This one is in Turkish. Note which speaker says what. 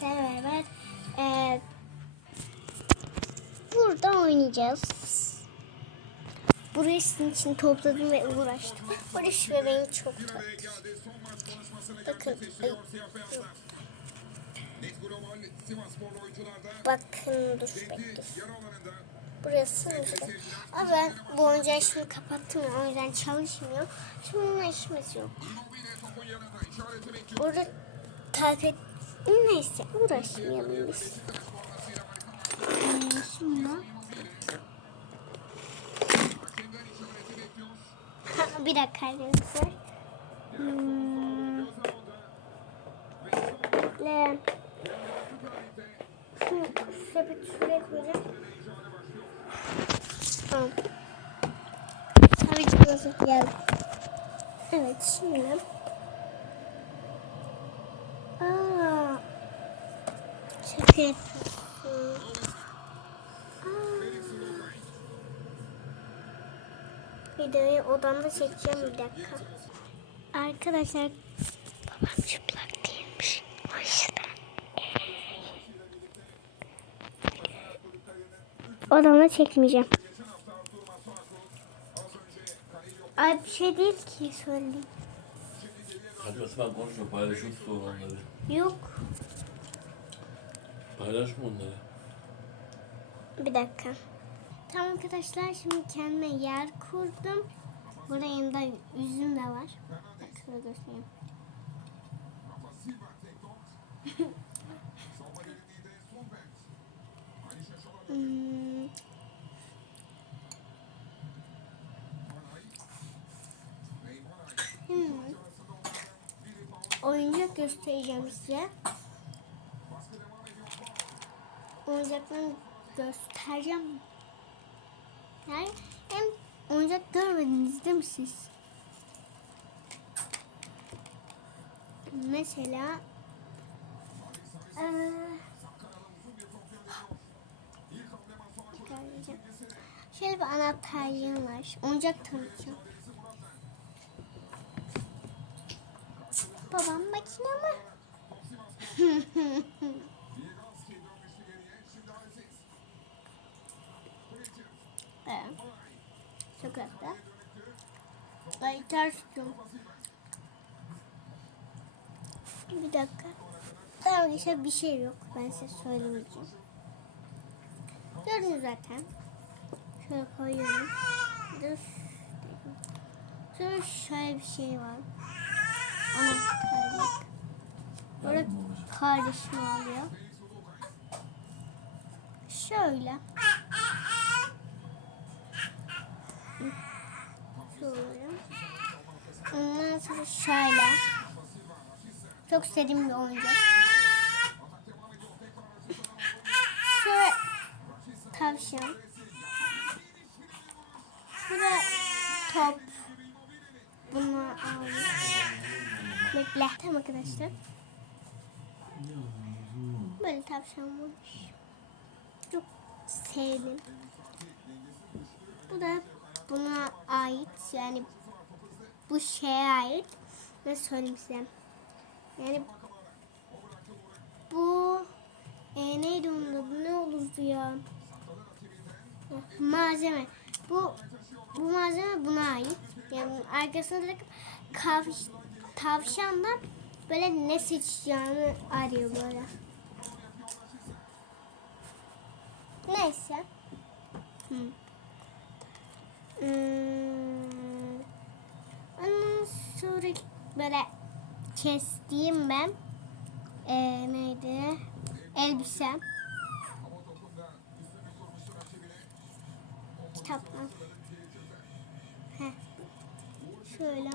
Speaker 1: sizlerle beraber e, burada oynayacağız. Burayı sizin için topladım ve uğraştım. Barış bebeğim çok tatlı. Bakın. ay, Bakın dur bekle. Burası müzik. Ama ben bu oyuncağı şimdi kapattım o yüzden çalışmıyor. Şimdi bununla işimiz yok. Burada tarif Neyse uğraşmayalım biz. Ee, şimdi bir dakika arkadaşlar. Hmm. Le. Şu sepeti şuraya koyacağım. Tamam. Tabii ki. Evet şimdi. Şaka yapıyorsun. Videoyu odamda çekeceğim bir dakika. Arkadaşlar babam çıplak değilmiş. O yüzden. Odamda çekmeyeceğim. Ay bir şey değil ki söyleyeyim.
Speaker 2: Hadi Osman konuşma paylaşıyorsun onları.
Speaker 1: Yok.
Speaker 2: Paylaşma onları.
Speaker 1: Bir dakika. Tamam arkadaşlar şimdi kendime yer kurdum. Burada yanında üzüm de var. Şöyle göstereyim. Hmm. Hmm. Oyuncak göstereceğim size. Oyuncaklarını göstereceğim. Yani hem oyuncak görmediniz değil mi siz? Mesela göstereceğim. Şöyle bir anahtarlığım var. Oyuncak tanıtacağım. Babam makine mi? Evet. Sokakta. Ay ters tutuyorum. Bir dakika. Tamam arkadaşlar bir şey yok. Ben size söylemeyeceğim. Gördünüz zaten. Şöyle koyuyorum. Dur. Sonra şöyle bir şey var. Anahtarlık. Böyle kardeşim oluyor. Şöyle. Sonra şöyle. Çok istediğim bir oyuncak. Şöyle tavşan. Şurada top. Bunu alayım. Bekle. Tamam arkadaşlar. Böyle tavşan varmış. Çok sevdim. Bu da buna ait yani bu şeye ait. Ne söyleyeyim size? Yani bu e, neydi onun adı? Ne olurdu ya? Malzeme. Bu bu malzeme buna ait. Yani arkasına da kav, tavşan böyle ne seçeceğini arıyor böyle. Neyse. Hmm. Sonra böyle kestiğim ben ee, neydi? Elbise. Kitaplar. Heh. Şöyle.